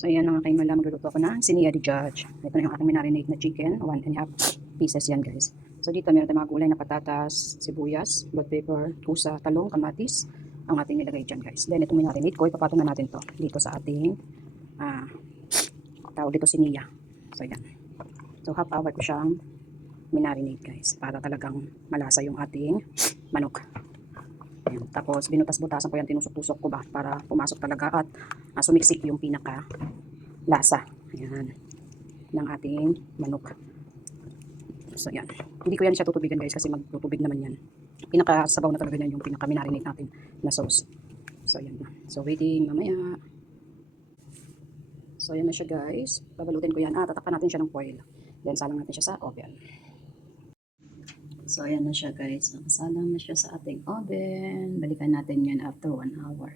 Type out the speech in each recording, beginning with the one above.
So, ayan na nga kayo mala, magluluto ako ng siniya de judge. Ito na yung aking marinate na chicken, 1½ pieces yan guys. So, dito meron tayong mga gulay na patatas, sibuyas, black pepper, kusa, talong, kamatis, ang ating nilagay dyan guys. Then, itong marinate ko, ipapatong na natin to dito sa ating, tawag dito siniya. So, yan. So, half hour ko siyang minarinate guys, para talagang malasa yung ating manok. Ayan. Tapos binutas-butasan ko yan, tinusok-tusok ko ba para pumasok talaga at sumiksik yung pinaka lasa. Ayan, ng ating manok. So yan, hindi ko yan siya tutubigan guys kasi magtutubig naman yan. Pinaka-sabaw na talaga yan yung pinaka-minarinate natin na sauce. So yan na. So waiting mamaya. So yan na siya guys. Babalutin ko yan. Tatakpan natin siya ng foil. Then salang natin siya sa oven. So, ayan na siya guys. Nakasalang na siya sa ating oven. Balikan natin yan after 1 hour.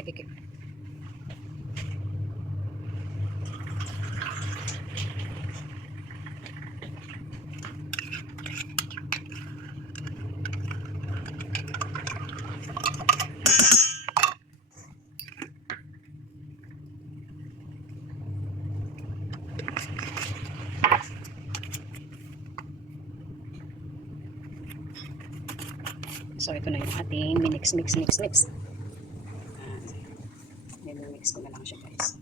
Okay. So, ito na yung ating mix. Mix ko na lang siya. siya guys.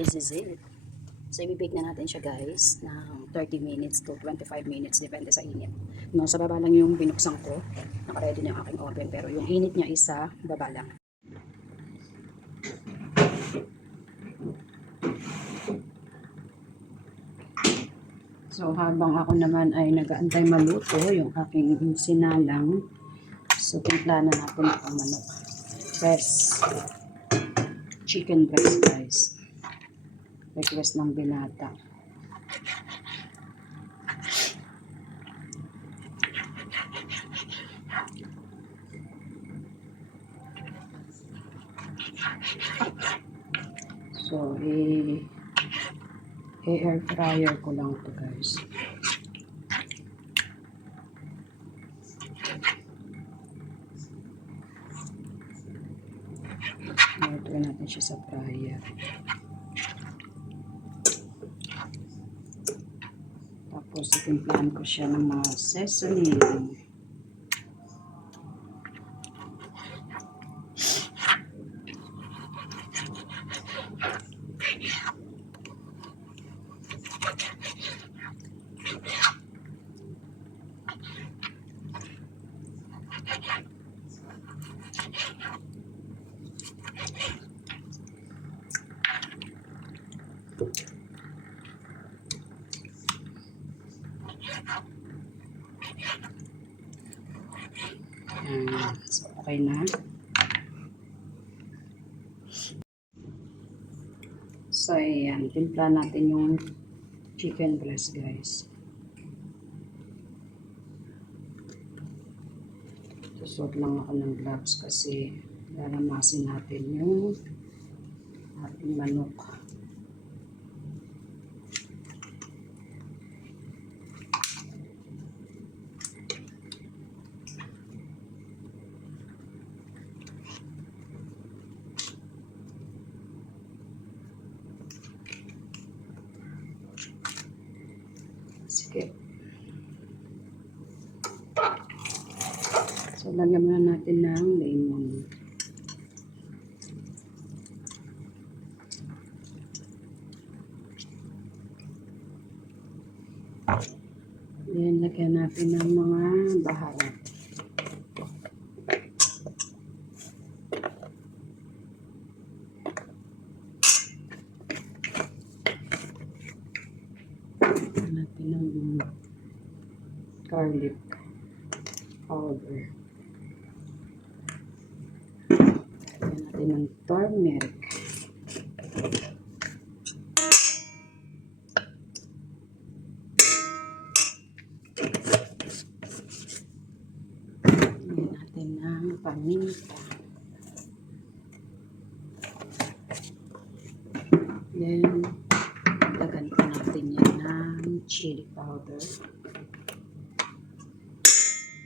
This is it. So, ibibake na natin siya guys ng 30 minutes to 25 minutes depende sa init. No, sa baba lang yung binuksan ko. Naka-ready na yung aking oven pero yung init niya is sa baba lang. So, habang ako naman ay nag-aantay maluto yung aking sinalang. So, timpla na natin ang manok. Breast. Chicken breast guys. Request ng binata. So, air fryer ko lang to guys. Lutuin natin siya sa fryer. Tapos, itimplahan ko siya ng mga seasoning. So, okay na. So, ayan. Timpla natin yung chicken breast, guys. Susot lang ako ng gloves kasi lalamasin natin yung ating manok. Sige. So, lagyan muna natin ng lemon. Then, lagyan natin ng mga baharat. Lagyan natin ng garlic powder. Lagyan natin ng turmeric. Lagyan natin ng paminta. Then, lagyan po natin yan chili powder.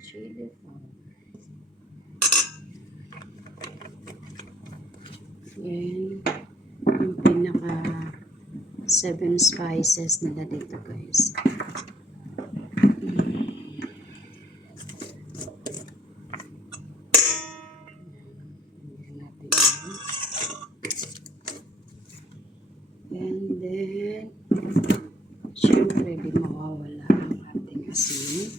Chili powder. And yung pinaka 7 spices nila dito guys. And then, syempre, di mawawala ang ating asin.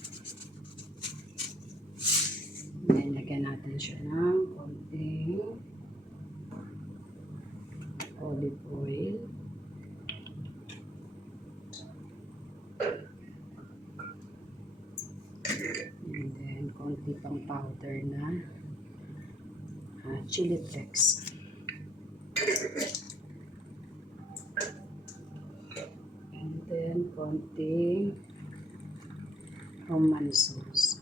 Then, lagyan natin siya ng konting olive oil. And then, konti pang powder na chili flakes. And then, konting Roman sauce.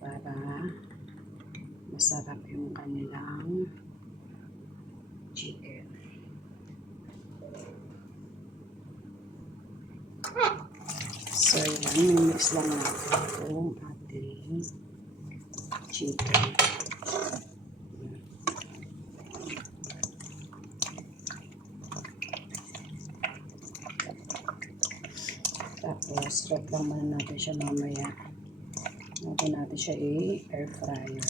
Para masarap yung kanilang chicken. So, yan. Mix lang natin itong ating chicken. Tapos, wrap lang muna natin siya mamaya. Bago natin siya i-air fryer.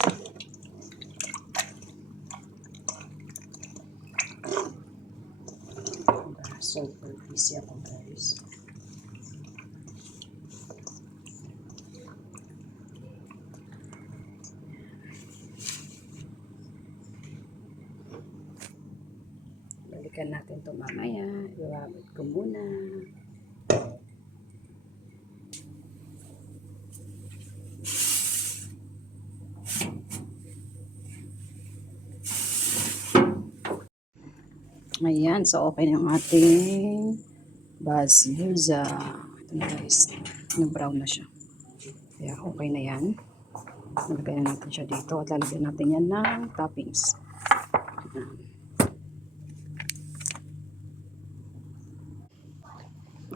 Super busy ako guys. Balikan natin ito mamaya. Iwabit ko muna. Ayan, so okay na yung ating basbousa. Ito na guys, brown na siya. Kaya okay na yan. Nalagay na natin siya dito at lalagyan natin yan ng toppings.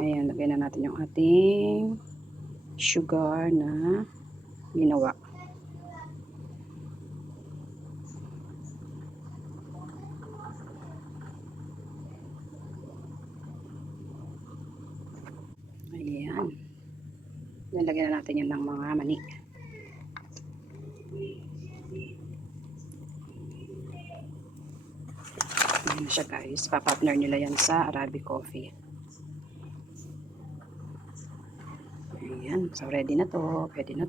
Ayan, lagay na natin yung ating sugar na ginawa. Ayan. Nalagyan na natin yan ng mga mani. Ayan siya guys. Pa-partner nila yan sa Arabic coffee. Ayan. So ready na to. Pwede na to.